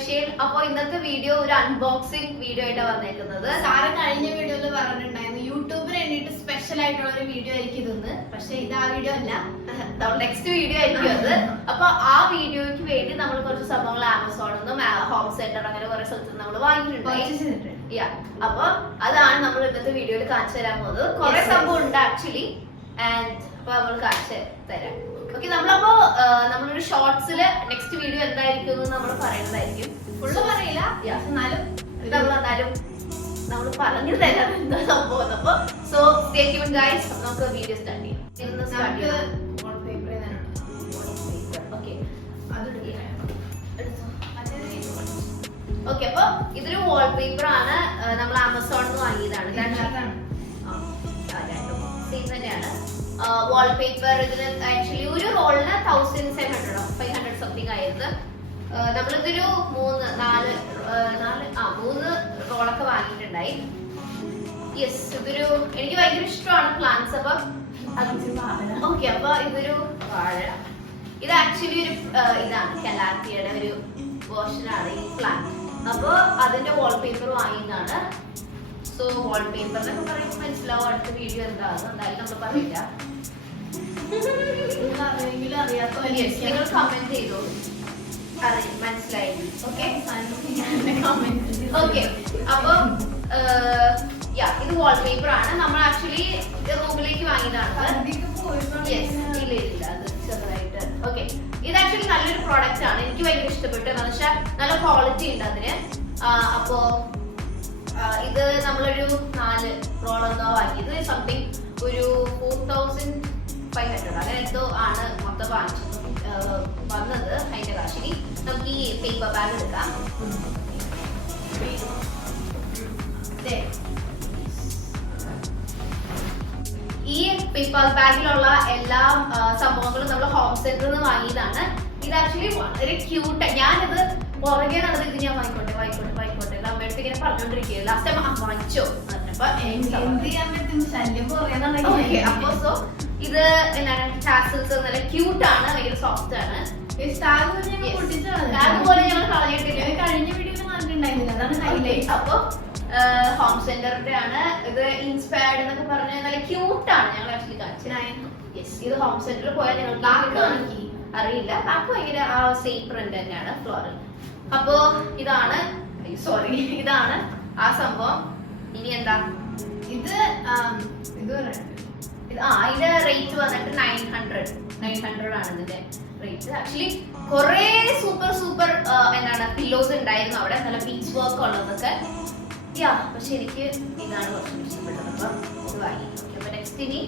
വിഷയം. അപ്പൊ ഇന്നത്തെ വീഡിയോ ഒരു അൺബോക്സിംഗ് വീഡിയോ ആയിട്ടാണ് വന്നേക്കുന്നത്. സാറ് കഴിഞ്ഞ വീഡിയോയിൽ പറഞ്ഞിട്ടുണ്ടായിരുന്നു യൂട്യൂബിന് വേണ്ടിട്ട് സ്പെഷ്യൽ ആയിട്ടുള്ള ഒരു വീഡിയോ ആയിരിക്കും ഇതെന്ന്. പക്ഷെ ഇത് ആ വീഡിയോ അല്ല, നെക്സ്റ്റ് വീഡിയോ ആയിരിക്കും അത്. അപ്പൊ ആ വീഡിയോയ്ക്ക് വേണ്ടി നമ്മൾ കുറച്ച് സംഭവങ്ങൾ ആമസോണിൽ നിന്നും ഹോം സെന്റർ അങ്ങനെ കുറെ സ്ഥലത്ത് നമ്മൾ വാങ്ങിയിട്ടുണ്ട്. അപ്പൊ അതാണ് നമ്മൾ ഇന്നത്തെ വീഡിയോയിൽ കാണിച്ചു തരാൻ പോകുന്നത്. കുറെ സംഭവം ഉണ്ട് ആക്ച്വലി. ആൻഡ് അപ്പൊ നമ്മൾ കാണിച്ചു തരാം. ഓക്കെ, നമ്മളപ്പോ നമ്മളൊരു ഷോർട്സില് നെക്സ്റ്റ് വീഡിയോ എന്തായിരിക്കും എന്ന് നമ്മൾ പറയുന്നതായിരിക്കും. ഫുള്ള് പറയില്ല, എന്നാലും നമ്മൾ പറഞ്ഞു തരാം എന്താ സംഭവം. അപ്പൊ സോ സ്റ്റേ ട്യൂൺഡ് ഗൈസ്. നമുക്ക് വീഡിയോ സ്റ്റാർട്ട് ചെയ്യാം. ഓക്കെ, അപ്പൊ ഇതൊരു വാൾപേപ്പർ ആണ്. നമ്മൾ ആമസോണിൽ നിന്ന് വാങ്ങിയതാണ്. സെയിം തന്നെയാണ് വാൾപേപ്പർ. ഇതിന് ആക്ച്വലി ഒരു റോളിന് 1700 സംതിങ് ആയത്. നമ്മളിതൊരു മൂന്ന് റോളൊക്കെ വാങ്ങിയിട്ടുണ്ടായി. യെസ്, ഇതൊരു എനിക്ക് ഭയങ്കര ഇഷ്ടമാണ് പ്ലാന്റ്സ്. അപ്പൊ ഓക്കെ, അപ്പൊ ഇതൊരു വാഴ. ഇത് ആക്ച്വലി ഒരു ഇതാണ് കലാത്തിയുടെ ഒരു വേർഷനാണ് ഈ പ്ലാന്റ്. അപ്പൊ അതിന്റെ വാൾപേപ്പർ വാങ്ങിയതാണ്. സോ വാൾപേപ്പർ എന്നൊക്കെ പറയുമ്പോൾ മനസ്സിലാവും അടുത്ത വീഡിയോ എന്താണെന്ന്. എന്തായാലും നമ്മൾ പറയില്ല. നിങ്ങൾ കമന്റ് ചെയ്തോ, മനസ്സിലായി. ഓക്കെ ഓക്കെ, അപ്പൊ ഇത് വാൾപേപ്പർ ആണ്. നമ്മൾ ആക്ച്വലി റൂമിലേക്ക് വാങ്ങിയതാണ്. ഇല്ല, അത് ചെറുതായിട്ട്. ഓക്കെ, ഇത് ആക്ച്വലി നല്ലൊരു പ്രോഡക്റ്റ് ആണ്. എനിക്ക് ഭയങ്കര ഇഷ്ടപ്പെട്ടു. എന്ന് വെച്ചാൽ നല്ല ക്വാളിറ്റി ഉണ്ട് അതിന്. അപ്പോ ഇത് നമ്മളൊരു 4 റോളെന്നോ വാങ്ങിയത്. സംതിങ് ഒരു 4500 അങ്ങനെ എന്തോ ആണ് മൊത്തം വാങ്ങിച്ചത് വന്നത് അതിന്റെ കാശിനി. നമുക്ക് ഈ പേപ്പർ ബാഗ് എടുക്കാം. ഈ പേപ്പർ ബാഗിലുള്ള എല്ലാ സംഭവങ്ങളും നമ്മൾ ഹോം സെന്ററിൽ നിന്ന് വാങ്ങിയതാണ്. ഇത് ആക്ച്വലി വളരെ ക്യൂട്ട്. ഞാനിത് പുറകെ നടന്നത് ഇത് ഞാൻ വാങ്ങിക്കോട്ടെ അമ്മയടുത്ത് ഇങ്ങനെ പറഞ്ഞോണ്ടിരിക്കുകയാണ്. ലാസ്റ്റ് ടൈം വാങ്ങിച്ചോ അപ്പൊ സോ ഇത് എന്താണ് ടാസൽസ് നല്ല ക്യൂട്ട് ആണ്, ഭയങ്കര സോഫ്റ്റ് ആണ്. അതുപോലെ ഞങ്ങൾ കളഞ്ഞിട്ടില്ല, കഴിഞ്ഞ വീഡിയോയിൽ കണ്ടിട്ടുണ്ടായിരുന്നില്ല, അതാണ് ഹൈലൈറ്റ്. അപ്പൊ ഹോം സെന്ററിന്റെ ആണ് ഇത്. ഇൻസ്പയർഡ് എന്നൊക്കെ പറഞ്ഞ നല്ല ക്യൂട്ട് ആണ്. ഞങ്ങൾ ആക്ച്വലി കാണിച്ചത്. യെസ്, ഇത് ഹോം സെന്ററിൽ പോയാൽ ഞങ്ങൾക്ക് അറിയില്ല. കാക്ക് ഭയങ്കര ആ സെയിം പ്രിന്റ് തന്നെയാണ്, ഫ്ലോറൽ. അപ്പോ ഇതാണ് ഇതാണ് ആ സംഭവം. ഇനി എന്താ ഇത് ഇതിന്റെ റേറ്റ് വന്നിട്ട് 900 ആണ് ഇതിന്റെ റേറ്റ്. ആക്ച്വലി കുറെ സൂപ്പർ എന്താണ് പില്ലോസ് ഉണ്ടായിരുന്നു അവിടെ, നല്ല പീച്ച് വർക്ക് ഉള്ളതൊക്കെ. പക്ഷെ എനിക്ക് ഇതാണ് കുറച്ച് ഇഷ്ടപ്പെട്ടത്. അപ്പൊ ഇത് വാങ്ങി. അപ്പൊ നെക്സ്റ്റ് ഇനി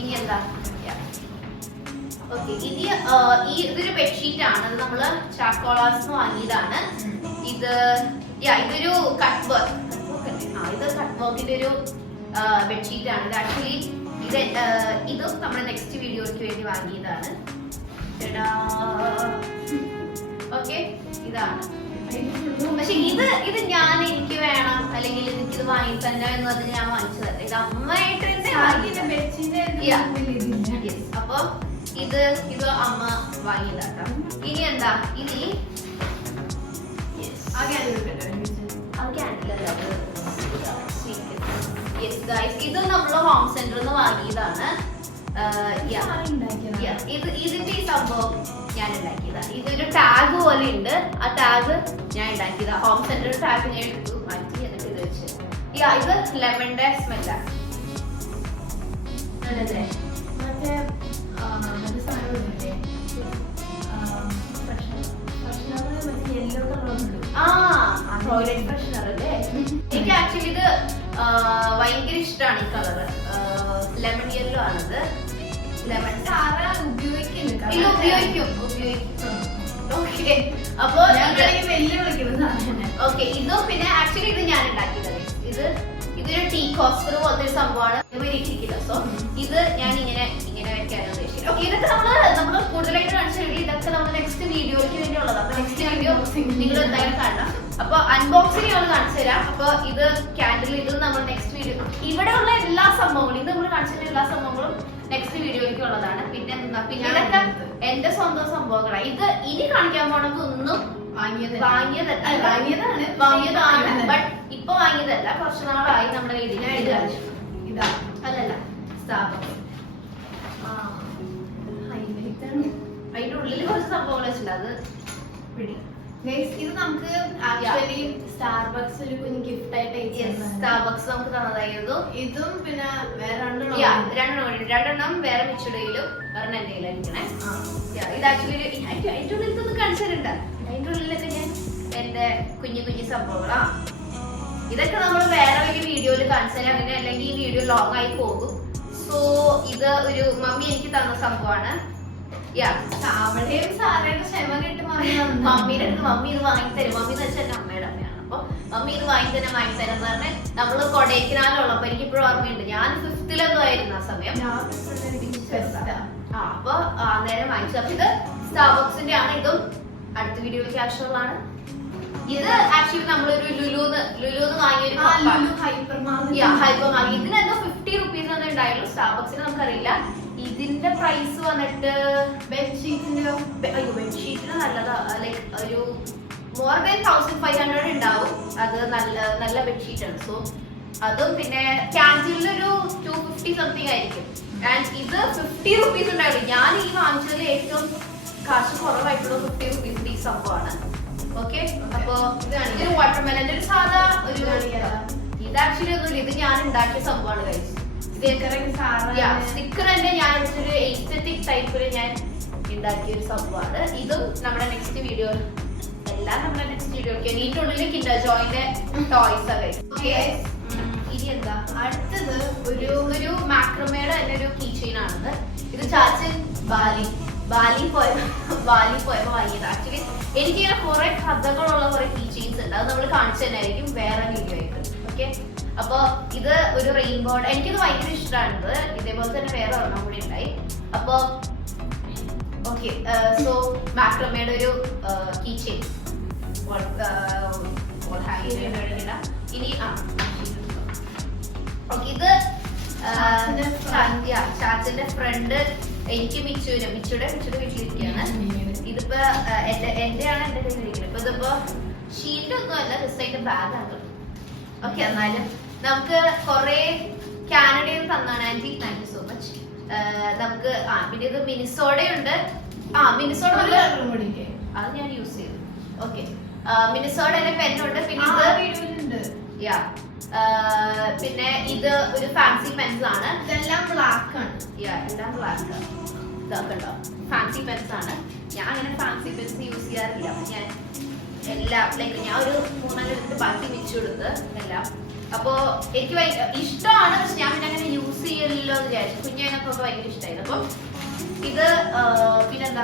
ഇനി എന്താ ഓക്കെ, ഇതൊരു ബെഡ്ഷീറ്റ് ആണ്. ഇത് നമ്മള് ചാക്കോളാസ് വാങ്ങിയതാണ്. ഇതൊരു കട്ട് വർക്ക്. ഇത് കട്ട് വർക്കിന്റെ ഒരു ബെഡ്ഷീറ്റ് ആണ്. ഇത് ആക്ച്വലി ഇതും നമ്മുടെ നെക്സ്റ്റ് വീഡിയോയ്ക്ക് വേണ്ടി വാങ്ങിയതാണ്. ഓക്കെ, ഇതാണ്. പക്ഷെ ഇത് എനിക്ക് വേണം, അല്ലെങ്കിൽ എനിക്കിത് വാങ്ങി തന്നെ എന്നത് ഞാൻ വാങ്ങിച്ചതല്ല. ഇത് അമ്മയായിട്ട് അപ്പൊ ഇത് അമ്മ വാങ്ങിയതാട്ടോ. ഇനി എന്താ ഇനി ഇത് നമ്മൾ ഹോം സെന്ററിൽ നിന്ന് വാങ്ങിയതാണ്. ഇതിന്റെ ഈ സംഭവം ഞാൻ ഉണ്ടാക്കിയതാണ്. ഇതൊരു ടാഗ് പോലെ ഉണ്ട്. ആ ടാഗ് ഞാൻ ഉണ്ടാക്കിയതാ. ഹോം സെന്റർ ടാഗ് ഞാൻ എടുത്തു മാറ്റി, എന്നിട്ട് ഇത് വെച്ച്. ഇത് ലെമണിന്റെ സ്മെല്ലാണ്. ടോയ്ലറ്റ് ഫ്രഷ്നർ അല്ലേ? എനിക്ക് ആക്ച്വലി ഇത് ഭയങ്കര ഇഷ്ടമാണ്. ഈ കളറ് ലെമൺ യെല്ലോ ആണിത്. ലെമൺ ഉപയോഗിക്കും. ഓക്കെ, അപ്പൊ ഓക്കെ, ഇതും പിന്നെ ആക്ച്വലി ഇത് ഞാൻ ഉണ്ടാക്കിയതല്ലേ. ഇതൊരു ടീ കോസ്റ്റർ പോലത്തെ ഒരു സംഭവമാണ്. ഇരിക്കില്ല. സോ ഇത് ഞാൻ ഇങ്ങനെ വെക്കാനാണ് ഉദ്ദേശിച്ചത്. ഓക്കെ, ഇതൊക്കെ നമ്മൾ കൂടുതലായിട്ട് കാണിച്ചില്ല. ഇതൊക്കെ നമ്മൾ നെക്സ്റ്റ് വീഡിയോയ്ക്ക് വേണ്ടിയുള്ളത്. അപ്പൊ നെക്സ്റ്റ് വീഡിയോ നിങ്ങൾ എന്തായാലും കാണണം. അപ്പൊ അൺബോക്സിംഗ് നമ്മൾ കാണിച്ചു തരാം. അപ്പൊ ഇത് ക്യാൻഡിൽ, ഇത് നമ്മൾ നെക്സ്റ്റ് വീഡിയോ. ഇവിടെ ഉള്ള എല്ലാ സംഭവങ്ങളും, ഇത് നമ്മൾ കാണിച്ചിരുന്ന എല്ലാ സംഭവങ്ങളും നെക്സ്റ്റ് വീഡിയോയ്ക്ക് ഉള്ളതാണ്. പിന്നെ ഇതൊക്കെ എന്റെ സ്വന്തം സംഭവങ്ങളാണ് ഇത്. ഇനി കാണിക്കാൻ പോണത് ഒന്നും വാങ്ങിയതാണ് ബട്ട് ഇപ്പൊ വാങ്ങിയതല്ല, കുറച്ച് നാളായി നമ്മുടെ വീട്ടിൽ. ഇതാ അല്ലല്ല, സ്റ്റാർബക്സ്. അതിന്റെ ഉള്ളിൽ കുറച്ച് സംഭവങ്ങൾ വെച്ചിട്ടുണ്ട്, അത് പിടി. ഇത് നമുക്ക് ആക്ച്വലി സ്റ്റാർബക്സ് ഒരു കുഞ്ഞ് ഗിഫ്റ്റ് ആയിട്ട് സ്റ്റാർബക്സ് നമുക്ക് തന്നതായിരുന്നു. ഇതും പിന്നെ വേറെ രണ്ടെണ്ണം വേറെ മിച്ചുടയിലും ഒരെണ്ണം എന്റെ കയ്യിലായിരിക്കണേ. ഇത് ആക്ച്വലി അതിന്റെ ഉള്ളിൽ ഇതൊന്നും കാണിച്ചിട്ടുണ്ട്. അതിന്റെ ഉള്ളിലൊക്കെ ഞാൻ എന്റെ കുഞ്ഞു കുഞ്ഞു സംഭവങ്ങളാ. ഇതൊക്കെ നമ്മൾ വേറെ ഒരു വീഡിയോയിൽ കാണിച്ചാൽ അങ്ങനെ, അല്ലെങ്കിൽ ഈ വീഡിയോ ലോങ് ആയി പോകും. സോ ഇത് ഒരു മമ്മി എനിക്ക് തന്ന സംഭവമാണ്. അവിടെയും സാറയുടെ ക്ഷമ കിട്ടി മമ്മീടെ അടുത്ത് മമ്മി ഇത് വാങ്ങിത്തരും. മമ്മി എന്ന് വെച്ചാൽ എന്റെ അമ്മയുടെ അമ്മയാണ്. അപ്പൊ മമ്മി ഇത് വാങ്ങിത്തരാൻ എന്ന് പറഞ്ഞാൽ നമ്മള് കൊടൈക്കനാലുള്ളപ്പോ എനിക്ക് ഇപ്പോഴും ഓർമ്മയുണ്ട്. ഞാൻ 5th ആയിരുന്നു ആ സമയം. അപ്പൊ നേരെ വാങ്ങിച്ചു. അപ്പൊ ഇത് സ്റ്റാർബക്സിന്റെ ആണ്. ഇതും അടുത്ത വീഡിയോയിൽ ക്യാഷുള്ളതാണ്. ഇത് ആക്ച്വലി നമ്മളൊരു ലുലുന്ന് വാങ്ങിയൊരു ഹൈപ്പർ മാർക്കറ്റ്. ഇതിനെന്തോ 50 rupees ഒന്നും ഉണ്ടായുള്ളൂ. സ്റ്റാർബക്സിന് നമുക്കറിയില്ല. ഇതിന്റെ പ്രൈസ് വന്നിട്ട് ബെഡ്ഷീറ്റിന് നല്ലതാ, ലൈക്ക് ഒരു മോർ ദാൻ 1500 ഉണ്ടാവും. അത് നല്ല ബെഡ്ഷീറ്റ് ആണ്. സോ അതും പിന്നെ ക്യാൻറ്റീനിലൊരു 250 സംതിങ് ആയിരിക്കും. ആൻഡ് ഇത് 50 rupees ഉണ്ടായുള്ളൂ. ഞാൻ ഈ വാങ്ങിച്ചതിൽ ഏറ്റവും കാശ് കുറവായിട്ടുള്ള 50 rupees ഈ സംഭവമാണ്. ഓക്കെ, അപ്പൊ ഇതൊരു വാട്ടർമെലന്റെ ഒരു സാധാ ഒരു ഇത് ആക്ച്വലി ഒന്നുമില്ല. ഇത് ഞാൻ ഉണ്ടാക്കിയ സംഭവമാണ് കഴിച്ചത്. സ്റ്റിക്കർ തന്നെ ഞാൻ ഒരു എസ്തെറ്റിക് ടൈപ്പിൽ ഞാൻ ഉണ്ടാക്കിയ ഒരു സംഭവമാണ്. ഇതും നമ്മുടെ നെക്സ്റ്റ് വീഡിയോ, എല്ലാം നമ്മുടെ നെക്സ്റ്റ് വീഡിയോ. ഇതിന്റെ ഉള്ളിൽ കിൻഡർ ജോയിന്റെ ടോയ്സ് ഒക്കെ. ഇനി എന്താ അടുത്തത്? ഒരു മാക്രമേയുടെ തന്നെ ഒരു കീ ചെയിൻ ആണത്. ഇത് ചാച്ചൻ ബാലി പോയപ്പോ വാങ്ങിയത്. ആക്ച്വലി എനിക്കിങ്ങനെ കുറെ കഥകളുള്ള കുറെ കീ ചെയിൻസ് ഉണ്ട്. അത് നമ്മൾ കാണിച്ചു തന്നെ ആയിരിക്കും വേറെ വീഡിയോ ആയിട്ട്. ഓക്കെ, അപ്പൊ ഇത് ഒരു റെയിൻബോ, എനിക്കിത് ഭയങ്കര ഇഷ്ടമാണിത്. ഇതേപോലെ തന്നെ വേറെ ഒരെണ്ണം കൂടി ഉണ്ടായി. അപ്പൊ ഓക്കെ, സോ മാക്രമേയുടെ ഒരു കീ ചെയിൻ. ഇനി ഇത് ചാച്ചന്റെ ഫ്രണ്ട് എനിക്ക് മിച്ചുടെ വീട്ടിലിരിക്കുകയാണ്. ഇതിപ്പോ എന്റെയാണ് എന്റെ കയ്യിലിരിക്കുന്നത്. ഇപ്പൊ ഇതിപ്പോ ഷീറ്റ് ഒന്നും അല്ല, ജസ്റ്റ് അതിന്റെ ബാഗാണ്. ഓക്കെ, എന്നാലും നമുക്ക് കുറെ കാനഡയിൽ തന്നാണ് aunty. Thank you so much. നമുക്ക് പിന്നെ ഇത് മിനിസോഡയുണ്ട്. മിനിസോഡ അത് ഞാൻ യൂസ് ചെയ്തു. ഓക്കെ, മിനിസോഡയുടെ പെന്നുണ്ട്. പിന്നെ പിന്നെ ഇത് ഒരു ഫാൻസി പെൻസ് ആണ്. ഇതെല്ലാം ബ്ലാക്ക് ആണ്. എല്ലാം ബ്ലാക്ക്. ഇതൊക്കെ ഉണ്ടോ ഫാൻസി പെൻസ് ആണ്. ഞാൻ അങ്ങനെ ഫാൻസി പെൻസ് യൂസ് ചെയ്യാറില്ല. ഞാൻ എല്ലാം ലൈക്ക് ഞാൻ ഒരു 3 എടുത്ത് ബാക്കി വെച്ചു കൊടുത്ത് എല്ലാം. അപ്പൊ എനിക്ക് ഇഷ്ടമാണ്, പക്ഷെ ഞാൻ പിന്നെ അങ്ങനെ യൂസ് ചെയ്യല്ലോ എന്ന് വിചാരിച്ചു. കുഞ്ഞിനൊക്കെ ഭയങ്കര ഇഷ്ടമായിരുന്നു. അപ്പൊ ഇത് പിന്നെന്താ,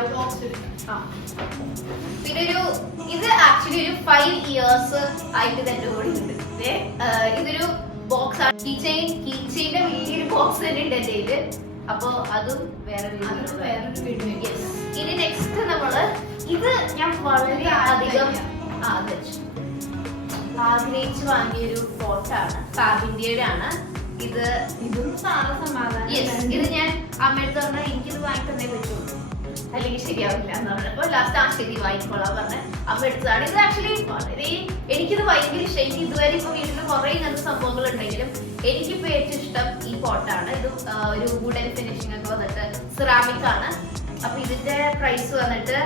പിന്നെ ഇത് ആക്ച്വലി ഒരു 5 years ആയിട്ട് എന്റെ കൂടെ ഉണ്ട്. ഇതൊരു ബോക്സ് ആണ്. കീച്ചെയിന്റെ വലിയൊരു ബോക്സ് തന്നെ ഉണ്ട് എന്റെ കയ്യില്. അപ്പൊ അതും വേറൊരു വീഡിയോ. ഇനി നെക്സ്റ്റ് നമ്മള് ഇത് ഞാൻ വളരെ അധികം ആഗ്രഹിച്ചു വാങ്ങിയൊരു പോട്ടാണ്. ഫാബിന്റെയുടെ ആണ്. ഇത് ഞാൻ അമ്മയുടെ പറഞ്ഞ എനിക്കിത് വാങ്ങിത്തന്നേ പറ്റുള്ളൂ, അല്ലെങ്കിൽ ശരിയാവില്ല എന്ന് പറഞ്ഞപ്പോ ലാസ്റ്റ് ശരി വാങ്ങിക്കോളാൻ പറഞ്ഞ അമ്മ എടുത്തതാണ്. ഇത് ആക്ച്വലി വളരെ എനിക്കിത് ഭയങ്കര ഇഷ്ടം. എനിക്ക് ഇതുവരെ ഇപ്പൊ വീട്ടിൽ കുറെ ഇങ്ങനത്തെ സംഭവങ്ങൾ ഉണ്ടെങ്കിലും എനിക്കിപ്പോ ഏറ്റവും ഇഷ്ടം ഈ പോട്ടാണ്. ഇത് ഒരു വുഡൻ ഫിനിഷിംഗ് ഒക്കെ വന്നിട്ട് സെറാമിക് ആണ്. അപ്പൊ ഇതിന്റെ പ്രൈസ് വന്നിട്ട്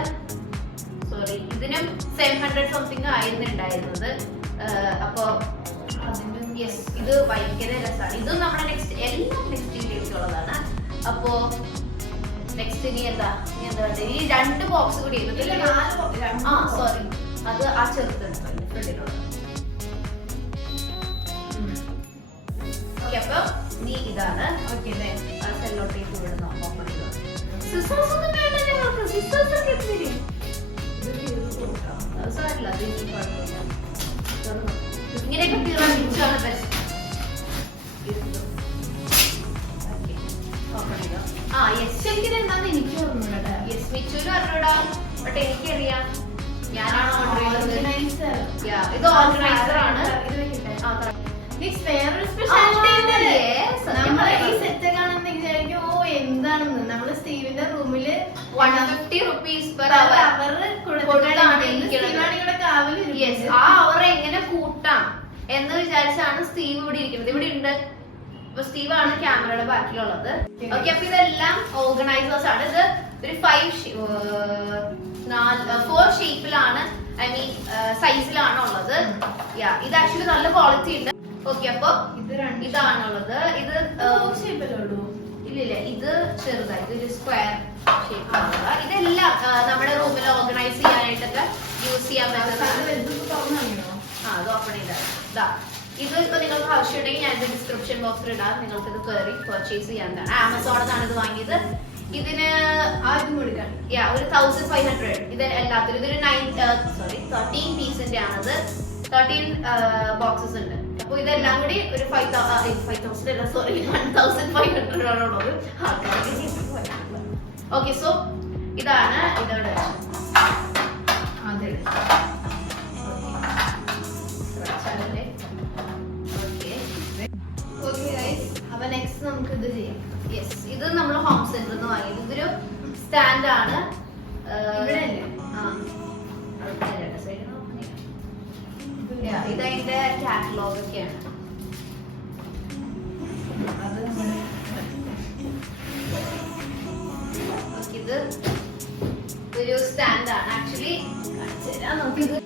ഇതിനും 700 സംതിങ് ആയിരുന്നു ഉണ്ടായിരുന്നത്. അപ്പൊ ഇത് ഭയങ്കര രസമാണ്. ഇതും നമ്മുടെ നെക്സ്റ്റ് വീഡിയോസ് ഉള്ളതാണ്. അപ്പോ നെക്സ്റ്റ് ഇനി എന്താ ഈ 2 ബോക്സ് കൂടി സോറി, അത് ആ ചെറുതുണ്ട് ഫ്രണ്ടിലുള്ള. അപ്പൊ നീ ഇതാണ് സെല്ലോട്ടേക്ക് വിടുന്ന ഓപ്പൺ ചെയ്തോ. സിസേഴ്സ് ഒന്നും വേണ്ട ഞങ്ങൾക്ക്. സിസേഴ്സ് ഒക്കെ എത്തിരി ഇങ്ങനെയൊക്കെ തീർച്ചാണ് ബെസ്റ്റ്. ശരിക്കും എന്താന്ന് എനിക്ക് ഓർമ്മ. മിച്ചുവിന് അറിഞ്ഞൂടാ, ബട്ട് എനിക്കറിയാം. ഞാനാണ് ഓർഡർ ചെയ്തത്. ഇത് ഓർഗനൈസർ ആണ്. വേറൊരു സ്പെഷ്യാലിറ്റി നമ്മൾ ഈ സെറ്റ് കാണുന്ന വിചാരിക്കും, ഓ എന്താ എന്താണെന്ന് നമ്മള് സ്റ്റീവിന്റെ റൂമില് 150 rupees per അവർ hour കൊടുത്താണ് ഇരിക്കുന്നത്. ഇവിടെ കാവല് യെസ്, ആ അവർ എങ്ങനെ കൂട്ടാം എന്ന് വിചാരിച്ചാണ് സ്റ്റീവ് ഇവിടെ ഇരിക്കുന്നത്. ഇവിടെ ഉണ്ട്. അപ്പൊ സ്റ്റീവ് ആണ് ക്യാമറയുടെ ബാക്കിലുള്ളത്. ഓക്കെ, അപ്പൊ ഇതെല്ലാം ഓർഗനൈസേഴ്സ് ആണ്. ഇത് ഒരു 4 ഷേപ്പിലാണ്, ഐ മീൻ സൈസിലാണ് ഉള്ളത്. ഇത് ആക്ച്വലി നല്ല ക്വാളിറ്റി ഉണ്ട്. ഓക്കെ, അപ്പൊ ഇതാണുള്ളത്. ഇത് ഇല്ല, ഇത് ചെറുതായി, ഇതൊരു സ്ക്വയർ ഷേപ്പ് ആണ്. ഇതെല്ലാം നമ്മുടെ റൂമിൽ ഓർഗനൈസ് ചെയ്യാനായിട്ടൊക്കെ യൂസ് ചെയ്യാൻ പറ്റുന്നതാണ്. അത് ഓപ്പൺ ചെയ്താ ഇത് ഇപ്പൊ നിങ്ങൾക്ക് ആവശ്യമുണ്ടെങ്കിൽ ഞാൻ ഡിസ്ക്രിപ്ഷൻ ബോക്സിൽ ഇടാം. നിങ്ങൾക്ക് ഇത് കയറി പർച്ചേസ് ചെയ്യാവുന്നതാണ്. ആമസോണിന്നാണ് ഇത് വാങ്ങിയത്. ഇതിന് ഒരു 1500. ഇത് എല്ലാത്തിലും ഇതൊരു 13 പീസിന്റെ ആണത്. 13 ബോക്സസ് ഉണ്ട്. അപ്പൊ ഇതെല്ലാം കൂടി ഒരു 5,000 അല്ല, സോറി 1,500 ആണുള്ളത്. ഓക്കെ, സോ ഇതാണ് ഇതോടെ അപ്പൊ നെക്സ്റ്റ് നമുക്ക് ഇത് ചെയ്യാം. യെസ്, ഇത് നമ്മൾ ഹോം സെന്ററിൽ നിന്ന് വാങ്ങിയത്. ഇതൊരു സ്റ്റാൻഡ് ആണ്. ഇതതിന്റെ കാറ്റലോഗ് ഒക്കെയാണ്. ഇത് ഒരു സ്റ്റാൻഡ് ആണ്. ആക്ച്വലി നമുക്കിത്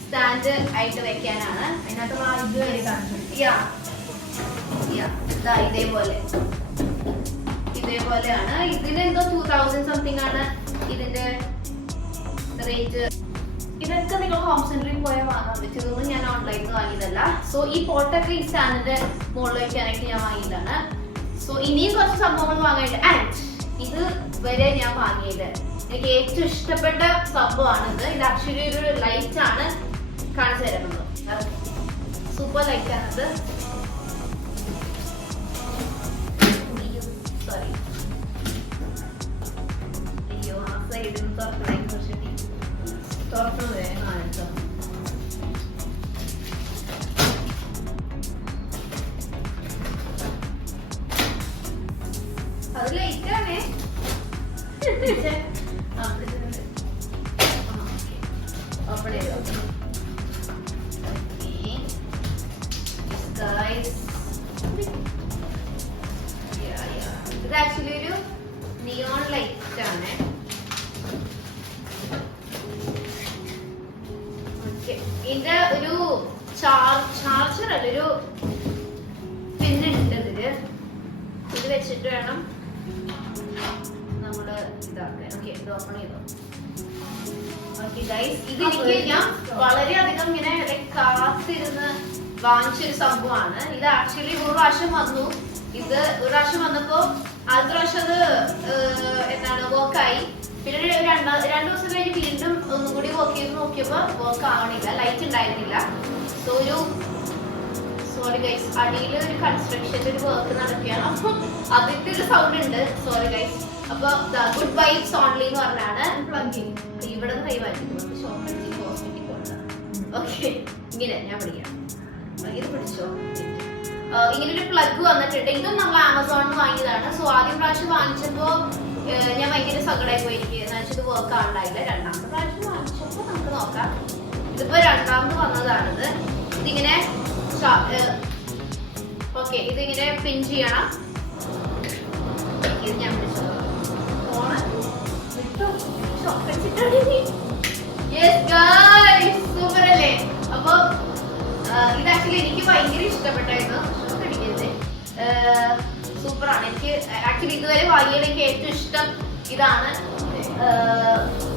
സ്റ്റാൻഡ് ആയിട്ട് വെക്കാനാണ്. ഇതേപോലെയാണ്. ഇതിന് എന്തോ 2000 സംതിങ് ആണ് ഇതിന്റെ റേറ്റ്. ഇതൊക്കെ നിങ്ങൾ ഹോം സെന്ററിൽ പോയാൽ വാങ്ങാൻ പറ്റും. ഇതൊന്നും ഞാൻ ഓൺലൈനിൽ നിന്ന് വാങ്ങിയതല്ല. സോ ഈ പോട്ടൊക്കെ ഈ സ്റ്റാൻഡിന്റെ മുകളിൽ വെക്കാനായിട്ട് ഞാൻ വാങ്ങിയതാണ്. സോ ഇനിയും കുറച്ച് സംഭവങ്ങൾ വാങ്ങാനായിട്ട്. ആൻഡ് ഇത് വരെ ഞാൻ വാങ്ങിയത് എനിക്ക് ഏറ്റവും ഇഷ്ടപ്പെട്ട സംഭവമാണിത്. ഇത് ആക്ച്വലി ഒരു ലൈറ്റ് ആണ്. കാണിച്ചു തരുന്നത് സൂപ്പർ ലൈറ്റ് ആണത്. സോറി, അയ്യോ, ആ സൈഡിൽ നിന്ന് തുറക്കണേ. തുറക്കുന്നത് അത് ലൈറ്റ് ആണേ. ഓപ്പൺ ചെയ്തോ. ഇത് ആക്ച്വലി ഒരു നിയോൺ ലൈറ്റ് ആണ്. ഇതിന്റെ ഒരു ചാർജർ അല്ല, ഒരു പിന്നുണ്ട് ഇതില്. ഇത് വെച്ചിട്ട് വേണം നമ്മള് ഇതാക്കാൻ. ഓക്കെ, ഇത് ഓപ്പൺ ചെയ്തോ. ഓക്കെ ഗൈസ്, ഇത് എനിക്ക് ഞാൻ വളരെയധികം ഇങ്ങനെ കാത്തിരുന്ന് വാങ്ങിച്ചൊരു സംഭവമാണ്. ഇത് ആക്ച്വലി ഒരു പ്രാവശ്യം വന്നു. ഇത് ഒരു പ്രാവശ്യം വന്നപ്പോ ആദ്യത്തെ പ്രാവശ്യം അത് എന്താണ് വർക്കായി. പിന്നെ 2 ദിവസം കഴിഞ്ഞ് വീണ്ടും ഒന്നും കൂടി വർക്ക് ചെയ്ത് നോക്കിയപ്പോ വർക്ക് ആവണില്ല, ലൈറ്റ് ഉണ്ടായിരുന്നില്ല. സോ സോറി ഗൈസ്, അടിയിൽ ഒരു കൺസ്ട്രക്ഷന്റെ ഒരു വർക്ക് നടക്കുകയാണ്. അപ്പൊ അതിന്റെ ഒരു സൗണ്ട് ഉണ്ട്. Sorry guys. അപ്പൊ ഗുഡ് വൈബ്സ് ഓൺലി എന്ന് പറഞ്ഞാണ് പ്ലഗിങ്. ഇവിടെ നിന്ന് കൈ മാറ്റിക്കുന്നത് ഷോപ്പ് ഹോസ്പിറ്റലിൽ പോകണം. ഓക്കെ, ഇങ്ങനെ ഞാൻ പിടിക്കാം. ഇത് പിടിച്ചോ. ഇങ്ങനെ ഒരു പ്ലഗ് വന്നിട്ടുണ്ട്. ഇതും നമ്മൾ ആമസോണിൽ നിന്ന് വാങ്ങിയതാണ്. സോ ആദ്യം പ്രാവശ്യം വാങ്ങിച്ചപ്പോ ഞാൻ ഭയങ്കര സങ്കടമായി പോയിരിക്കും. എന്ന് വെച്ചാൽ ഇത് വർക്ക് ആണ്ടായില്ല. രണ്ടാമത്തെ പ്രാവശ്യം വാങ്ങിച്ചപ്പോ നമുക്ക് നോക്കാം. ഇതിപ്പോ രണ്ടാമത് വന്നതാണിത്. ഇതിങ്ങനെ ഓക്കെ, ഇതിങ്ങനെ പിൻ ചെയ്യണം. ഇത് ഞാൻ പിടിച്ചോ. ഫോണ് വിട്ടോ, സൂപ്പർ അല്ലേ? അപ്പൊ ഇത് ആക്ച്വലി എനിക്ക് ഭയങ്കര ഇഷ്ടപ്പെട്ടായിരുന്നു. സൂപ്പറാണ്. എനിക്ക് ആക്ച്വലി ഇതുവരെ വാങ്ങിയത് എനിക്ക് ഏറ്റവും ഇഷ്ടം ഇതാണ്.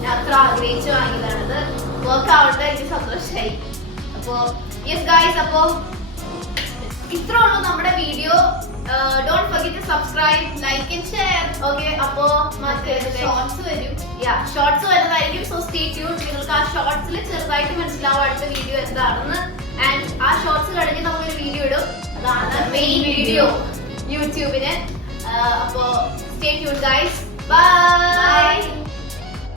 ഞാൻ അത്ര ആഗ്രഹിച്ച് വാങ്ങിയതാണിത്. വർക്ക് ആവട്ടെ, എനിക്ക് സന്തോഷമായി. അപ്പോ യെസ് ഗൈസ്, അപ്പോ ഇത്ര ഉള്ളൂ നമ്മുടെ video. Don't forget to subscribe, like and share. Okay, അപ്പോ ഷോർട്സ് വരും. ഷോർട്സ് വരുന്നതായിരിക്കും. So stay tuned. നിങ്ങൾക്ക് ആ ഷോർട്സിൽ ചെറുതായിട്ട് മനസ്സിലാവും അടുത്ത വീഡിയോ എന്താണെന്ന്. ആൻഡ് ആ ഷോർട്സ് കഴിഞ്ഞ് നമ്മളൊരു വീഡിയോ ഇടും. അതാണ് മെയിൻ വീഡിയോ യൂട്യൂബിന്. അപ്പോ സ്റ്റേ ട്യൂൺഡ് ഗൈസ്. ബൈ.